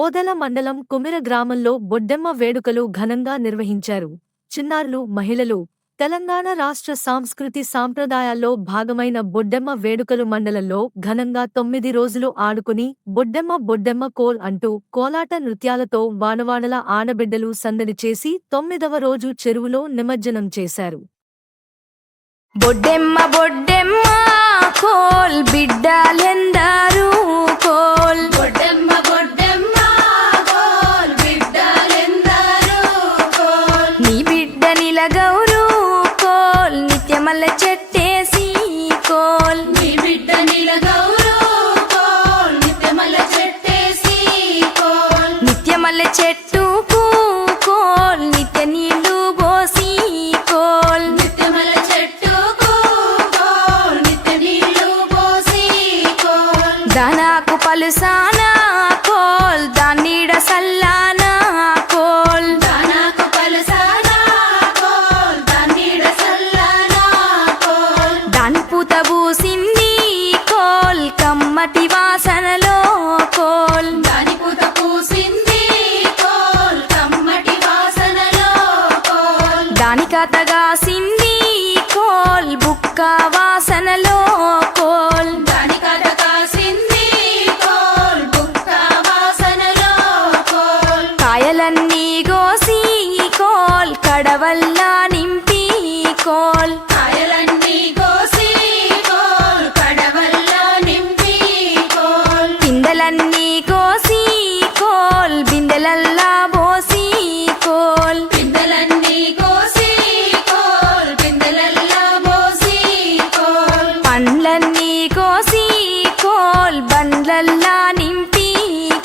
ఓదెల మండలం కుమిర గ్రామంలో బొడ్డెమ్మ వేడుకలు ఘనంగా నిర్వహించారు. చిన్నారులు, మహిళలు తెలంగాణ రాష్ట్ర సాంస్కృతి సాంప్రదాయాల్లో భాగమైన బొడ్డెమ్మ వేడుకలు మండలంలో ఘనంగా 9 రోజులు ఆడుకుని బొడ్డెమ్మ బొడ్డెమ్మ కోల్ అంటూ కోలాట నృత్యాలతో వానవానల ఆడబిడ్డలు సందడి చేసి 9వ రోజు చెరువులో నిమజ్జనం చేశారు. బొడ్డెమ్మ బొడ్డెమ్మ కోల్ బిడ్డలెందరూ కోల్ బొడ్డెమ్మ బొడ్డెమ్మ కోల్ బిడ్డలెందరూ కోల్ నీ బిడ్డ నిలగౌరు కోల్ నిత్యమల్ల చెట్టేసి కోల్ నీ బిడ్డ నిలగౌరు కోల్ నిత్యమల్ల చెట్టేసి కోల్ నిత్యమల్ల చెట్టుకు కోల్ నిత్య నీళ్లు పోసి కోల్ నిత్యమల్ల చెట్టుకు కోల్ నిత్య నీళ్లు పోసి కోల్ దానాకు పలుసానా కోల్ దాన్నీడ సల్లానా కోల్ దానాకు పలసానా కోల్ దాన్నీడ సల్లానా కోల్ దాని పూత పూసింది కోల్ కమ్మటి వాసనలో కోల్ దాని పూత పూసింది కోల్ కమ్మటి వాసనలో కోల్ దాని కథగాసింది కోల్ బుక్క వాసనలో కోల్ దాని కథ కాసింది కోల్ బుక్క వాసనలో కోల్ కాయలన్నీ గోసి కోల్ కడవల్లా నింపి కోల్ కాయలన్నీ కోసి కోల్ కడవల్లో నింపి కోల్ పిందెలన్నీ కోసి కోల్ బిందెలల్లా పోసి కోల్ పిందెలన్నీ కోసి కోల్ పిందెలల్లో పోసి కోల్ పండ్లన్నీ కోసి కోల్ బండ్లల్లా నింపి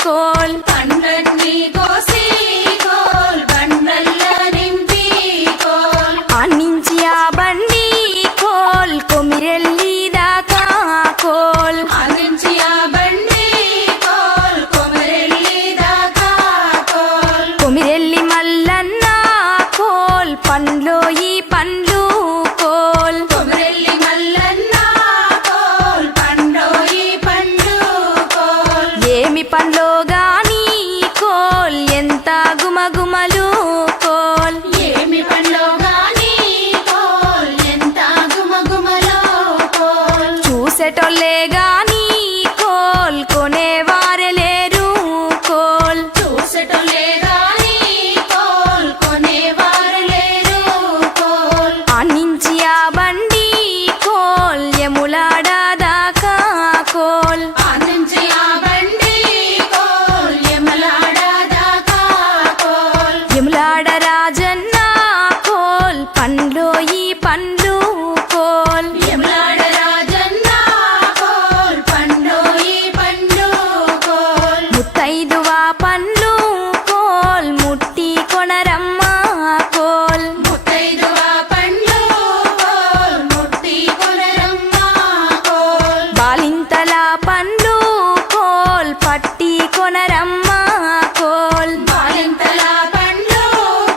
కోల్ పండ్లన్నీ కోసి కోల్ బండ్లల్లో నింపి కోల్ ఆనించి ఆ బండి కోల్ కొమిరెల్లి దాకా కోల్ అందించి ఆ బండి కోల్ కొమరెల్లి దాకా కోల్ కొమిరెల్లి మల్లన్న కోల్ పండ్లో ఈ పండ్లు కోల్ కొమరెల్లి మల్లన్న కోల్ పండోయి పండు కోల్ ఏమి పండ్లో గాని కోల్ ఎంత గుమగుమలు కోల్ ఏమి పండ్లో గాని కోల్ ఎంత గుమగుమలో కోల్ చూసేటోళ్ళే గాని కోల్ కొనేవారే లేరు కోల్ చూసటోలే గాని కోల్ కొనేవారు లేరు కోల్ ఆనించి ఆ బండి కోల్ యములాడ దాకా కోల్ ఆనంచి ఆ బండి కోల్ యమలాడ దాకా కోల్ యములాడ రాజన్న కోల్ పండ్లో ఈ పండ్లు కోల్ యమలాడ రాజన్న కోల్ పండోయి పండు కోల్ ముత్తైదువా పండ్లు కోల్ ముట్టి కొనరమ్మ కోల్ ముత్తైదువ పండ్లు కోల్ ముట్టి కొనరమ్మ కోల్ బాలింతల పండ్లు కోల్ పట్టి కొనరమ్మ కోల్ బాలింతల పండ్లు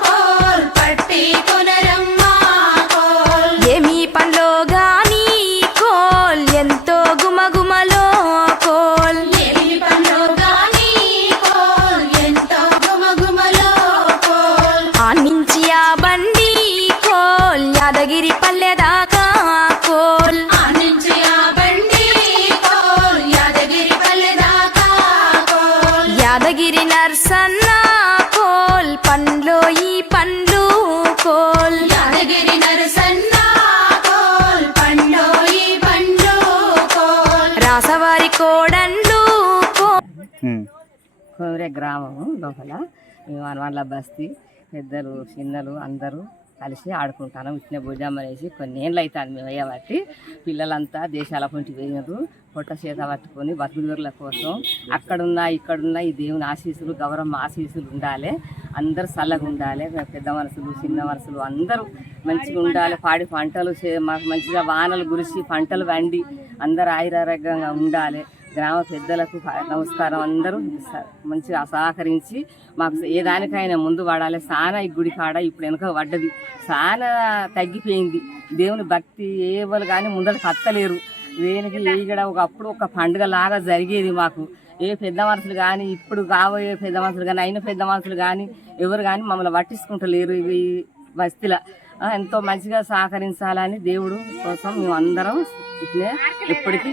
కోల్ పట్టి కొనరమ్మ కోల్ ఏమి పండ్లో గాని కోల్ ఎంతో గుమగుమలో కోల్ ఏమి పండ్లో గాని కోల్ ఎంతో గుమగుమలో కోల్ ఆనించి ఆ బండి కోల్ యాదగిరి పల్లె దాకా కోల్ ఆనించి ఆ బండి కోల్ యాదగిరి పల్లె దాకా కోల్ యాదగిరి నర్సన్న కోల్ పండ్లో ఈ పండ్లు కోల్ యాదగిరి నరసన్న కోల్ పండోయి పండు కోల్ రాసవారి కోడండ్లు కోల్ కోరే గ్రామము లోపల మేము వనవాళ్ళ బస్తీ పెద్దలు చిన్నలు అందరూ కలిసి ఆడుకుంటాను. ఇట్నే భుజామ వేసి కొన్ని ఏళ్ళు అవుతుంది మేము వేయబట్టి పిల్లలంతా దేశాల పొంటి వేయరు పొట్ట చేత పట్టుకొని బతుకుదూరుల కోసం అక్కడున్నా ఇక్కడున్నా ఈ దేవుని ఆశీస్సులు గౌరమ్మ ఆశీస్సులు ఉండాలి. అందరూ చల్లగా ఉండాలి. పెద్ద మనసులు చిన్న మనసులు అందరూ మంచిగా ఉండాలి. పాడి పంటలు మాకు మంచిగా వానలు కురిసి పంటలు వండి అందరూ ఆయురారోగ్యంగా ఉండాలి. గ్రామ పెద్దలకు నమస్కారం. అందరూ మంచిగా సహకరించి మాకు ఏ దానికైనా ముందు పడాలి. చాలా ఈ గుడి కాడ ఇప్పుడు వెనుక పడ్డది, చాలా తగ్గిపోయింది. దేవుని భక్తి ఏవాళ్ళు కానీ ముందరకు అత్తలేరు. దేనికి ఇక్కడ ఒకప్పుడు ఒక పండుగ లాగా జరిగేది మాకు. ఏ పెద్ద మనుషులు కానీ ఇప్పుడు కాబోయే పెద్ద మనుషులు కానీ అయిన పెద్ద మనుషులు కానీ ఎవరు కానీ మమ్మల్ని పట్టించుకుంటలేరు. ఈ బస్తీలో ఎంతో మంచిగా సహకరించాలని దేవుడు కోసం మేము అందరం ఇట్లే ఎప్పటికీ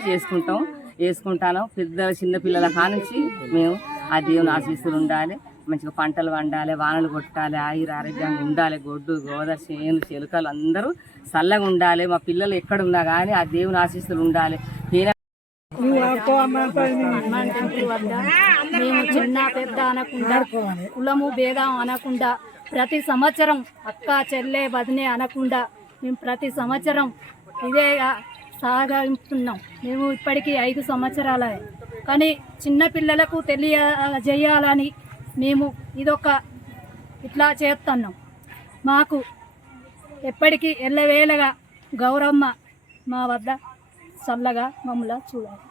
చేసుకుంటాను. పెద్ద చిన్న పిల్లల కానుంచి మేము ఆ దేవుని ఆశీస్సులు ఉండాలి, మంచిగా పంటలు పండాలి, వానలు కొట్టాలి, ఆరోగ్యంగా ఉండాలి, గొడ్డు గోద చేను చెలుకలు అందరూ చల్లగా ఉండాలి. మా పిల్లలు ఎక్కడున్నా కానీ ఆ దేవుని ఆశీస్సులు ఉండాలి. హనుమాన్ టెంపుల్ వద్ద మేము చిన్న పెద్ద అనకుండా కులము భేదం అనకుండా ప్రతి సంవత్సరం అక్క చెల్లె వదినే అనకుండా మేము ప్రతి సంవత్సరం ఇదే సాగిస్తున్నాం. మేము ఇప్పటికీ 5 సంవత్సరాలే. కానీ చిన్న పిల్లలకు తెలియజేయాలని మేము ఇదొక ఇట్లా చేస్తున్నాం. మాకు ఎప్పటికీ ఎల్లవేళగా గౌరమ్మ మా వద్ద చల్లగా మమ్మల్ని చూడాలి.